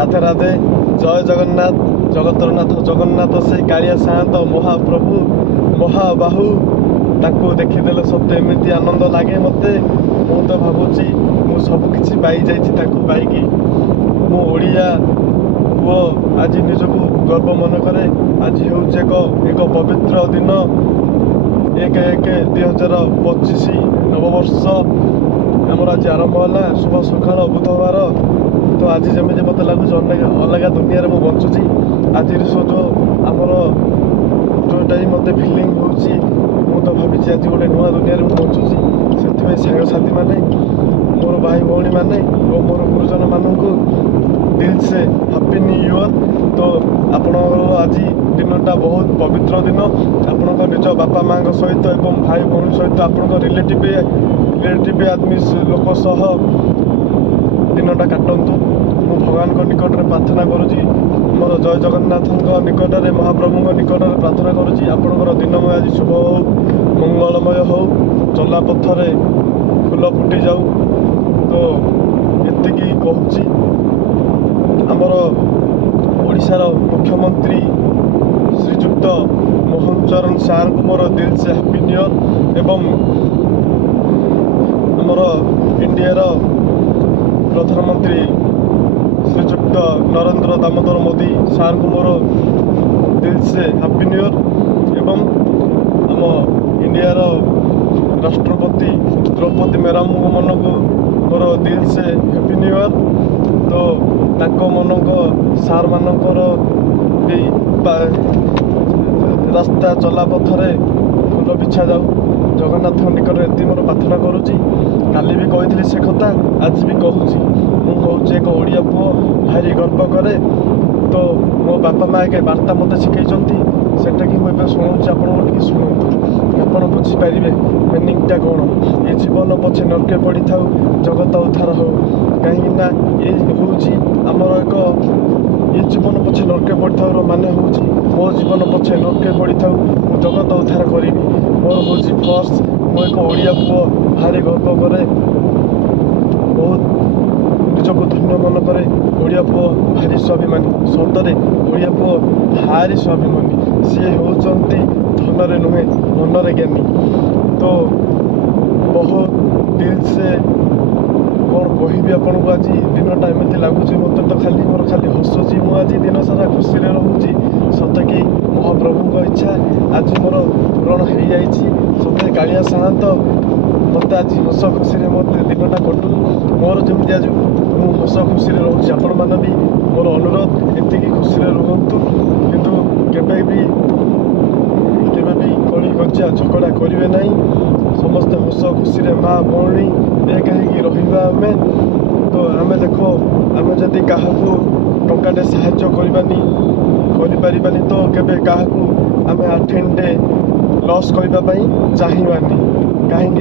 রাধে রাধে। জয় জগନ୍ନାଥ। ଜଗତର ନାଥ ଜଗନ୍ନାଥ ସେଇ କାଳିଆ ସାଆନ୍ତ ମହାପ୍ରଭୁ ମହାବାହୁ ତାଙ୍କୁ ଦେଖିଦେଲେ ସତେ ଏମିତି ଆନନ୍ଦ ଲାଗେ ମୋତେ। ମୁଁ ତ ଭାବୁଛି ମୁଁ ସବୁକିଛି ପାଇଯାଇଛି ତାଙ୍କୁ ପାଇକି। ମୁଁ ଓଡ଼ିଆ ପୁଅ ଆଜି ନିଜକୁ ଗର୍ବ ମନେ କରେ। ଆଜି ହେଉଛି ଏକ ପବିତ୍ର ଦିନ 1/1/2025 ନବବର୍ଷ ଆମର ଆଜି ଆରମ୍ଭ ହେଲା। ଶୁଭ ସକାଳ ବୁଧବାର। ତ ଆଜି ଯେମିତି ମୋତେ ଲାଗୁଛି ଅଲଗା ଦୁନିଆରେ ମୁଁ ବଞ୍ଚୁଛି। ଆଜିର ଯେଉଁ ଆମର ଯେଉଁଟା ହିଁ ମୋତେ ଫିଲିଂ ହେଉଛି, ମୁଁ ତ ଭାବିଛି ଆଜି ଗୋଟେ ନୂଆ ଦୁନିଆରେ ମୁଁ ବଞ୍ଚୁଛି। ସେଥିପାଇଁ ସାଙ୍ଗସାଥିମାନେ, ମୋର ଭାଇ ଭଉଣୀମାନେ ଓ ମୋର ଗୁରୁଜନମାନଙ୍କୁ ଦିଲ୍ସେ ହାପି ନ୍ୟୁ ଇୟର୍। ତ ଆପଣଙ୍କର ଆଜି ଦିନଟା ବହୁତ ପବିତ୍ର ଦିନ। ଆପଣଙ୍କ ନିଜ ବାପା ମାଆଙ୍କ ସହିତ ଏବଂ ଭାଇ ଭଉଣୀ ସହିତ ଆପଣଙ୍କ ରିଲେଟିଭ୍ ଆଦମୀ ଲୋକ ସହ ଦିନଟା କାଟନ୍ତୁ। ମୁଁ ଭଗବାନଙ୍କ ନିକଟରେ ପ୍ରାର୍ଥନା କରୁଛି, ମୋର ଜୟ ଜଗନ୍ନାଥଙ୍କ ନିକଟରେ, ମହାପ୍ରଭୁଙ୍କ ନିକଟରେ ପ୍ରାର୍ଥନା କରୁଛି ଆପଣଙ୍କର ଦିନମୟ ଆଜି ଶୁଭ ହେଉ, ମଙ୍ଗଳମୟ ହେଉ, ଚଲାପଥରେ ଫୁଲ ଫୁଟିଯାଉ। ତ ଏତିକି କହୁଛି। ଆମର ଓଡ଼ିଶାର ମୁଖ୍ୟମନ୍ତ୍ରୀ ଶ୍ରୀଯୁକ୍ତ ମୋହନ ଚରଣ ସାର୍ଙ୍କୁ ମୋର ଦିଲ୍ସେ ହାପି ନ୍ୟୁ ଇୟର୍ ଏବଂ ଆମର ଇଣ୍ଡିଆର ପ୍ରଧାନମନ୍ତ୍ରୀ ଶ୍ରୀଯୁକ୍ତ ନରେନ୍ଦ୍ର ଦାମୋଦର ମୋଦି ସାର୍ଙ୍କୁ ମୋର ଦିଲ୍ସେ ହାପି ନ୍ୟୁ ଇୟର୍ ଏବଂ ଆମ ଇଣ୍ଡିଆର ରାଷ୍ଟ୍ରପତି ଦ୍ରୌପଦୀ ମୁର୍ମୁଙ୍କ ମନକୁ ମୋର ଦିଲ୍ସେ ହାପି ନ୍ୟୁ ଇୟର୍। ତ ତାଙ୍କ ମନଙ୍କ ସାର୍ମାନଙ୍କର ବି ରାସ୍ତା ଚଲାପଥରେ ଫୁଲ ବିଛାଯାଉ। ଜଗନ୍ନାଥଙ୍କ ନିକଟରେ ଏତିକି ମୋର ପ୍ରାର୍ଥନା କରୁଛି। କାଲି ବି କହିଥିଲି ସେ କଥା, ଆଜି ବି କହୁଛି। ମୁଁ ହେଉଛି ଏକ ଓଡ଼ିଆ ପୁଅ, ଭାରି ଗର୍ବ କରେ। ତ ମୋ ବାପା ମାଆ ଏକ ବାର୍ତ୍ତା ମୋତେ ଶିଖାଇଛନ୍ତି, ସେଟାକି ମୁଁ ଏବେ ଶୁଣାଉଛି। ଆପଣଙ୍କୁ ଟିକେ ଶୁଣନ୍ତୁ, ଆପଣ ବୁଝିପାରିବେ ମିନିଂଟା କ'ଣ। ଏ ଜୀବନ ପଛେ ନର୍କେ ପଡ଼ିଥାଉ, ଜଗତ ଉଦ୍ଧାର ହେଉ। କାହିଁକିନା ଏ ହେଉଛି ଆମର ଏ ଜୀବନ ପଛେ ନର୍କେ ପଡ଼ିଥାଉର ମାନେ ହେଉଛି ମୋ ଜୀବନ ପଛେ ନର୍କେ ପଡ଼ିଥାଉ, ମୁଁ ଜଗତ ଉଦ୍ଧାର କରିବି। ମୋର ହେଉଛି ଫର୍ସ। ମୁଁ ଏକ ଓଡ଼ିଆ ପୁଅ, ଭାରି ଗର୍ବ କରେ, ବହୁତ ନିଜକୁ ଧନ୍ୟ ମନେ କରେ। ଓଡ଼ିଆ ପୁଅ ଭାରି ସ୍ୱାଭିମାନୀ। ସତରେ ଓଡ଼ିଆ ପୁଅ ଭାରି ସ୍ୱାଭିମାନୀ। ସିଏ ହେଉଛନ୍ତି ଧନରେ ନୁହେଁ, ମନରେ ଜ୍ଞାନୀ। ତ ବହୁତ ଦିଲ୍ସେ କ'ଣ କହିବି ଆପଣଙ୍କୁ। ଆଜି ଦିନଟା ଏମିତି ଲାଗୁଛି ମୋତେ ତ ମୋର ଖାଲି ହସୁଛି। ମୁଁ ଆଜି ଦିନ ସାରା ଖୁସିରେ ରହୁଛି। ସତେ କି ମହାପ୍ରଭୁଙ୍କ ଇଚ୍ଛା ଆଜି ମୋର ପୂରଣ ହେଇଯାଇଛି। ସତେ କାଳିଆ ସାଆନ୍ତ ମୋତେ ଆଜି ହସ ଖୁସିରେ ମୋତେ ଦିନଟା କଟୁ। ମୋର ଯେମିତି ଆଜି ମୁଁ ହସ ଖୁସିରେ ରହୁଛି, ଆପଣମାନେ ବି ମୋର ଅନୁରୋଧ ଏତିକି ଖୁସିରେ ରୁହନ୍ତୁ। କିନ୍ତୁ କେବେ ବି କଳି କଜିଆ ଝଗଡ଼ା କରିବେ ନାହିଁ। ସମସ୍ତେ ହସ ଖୁସିରେ ମା ଭଉଣୀ ଏକ ହେଇକି ରହିବା ଆମେ। ତ ଆମେ ଦେଖ, ଆମେ ଯଦି କାହାକୁ ଟଙ୍କାଟେ ସାହାଯ୍ୟ କରିପାରିବାନି ତ କେବେ କାହାକୁ ଆମେ ଆଠେଣ୍ଡେ ଲସ୍ କରିବା ପାଇଁ ଚାହିଁବାନି। କାହିଁକି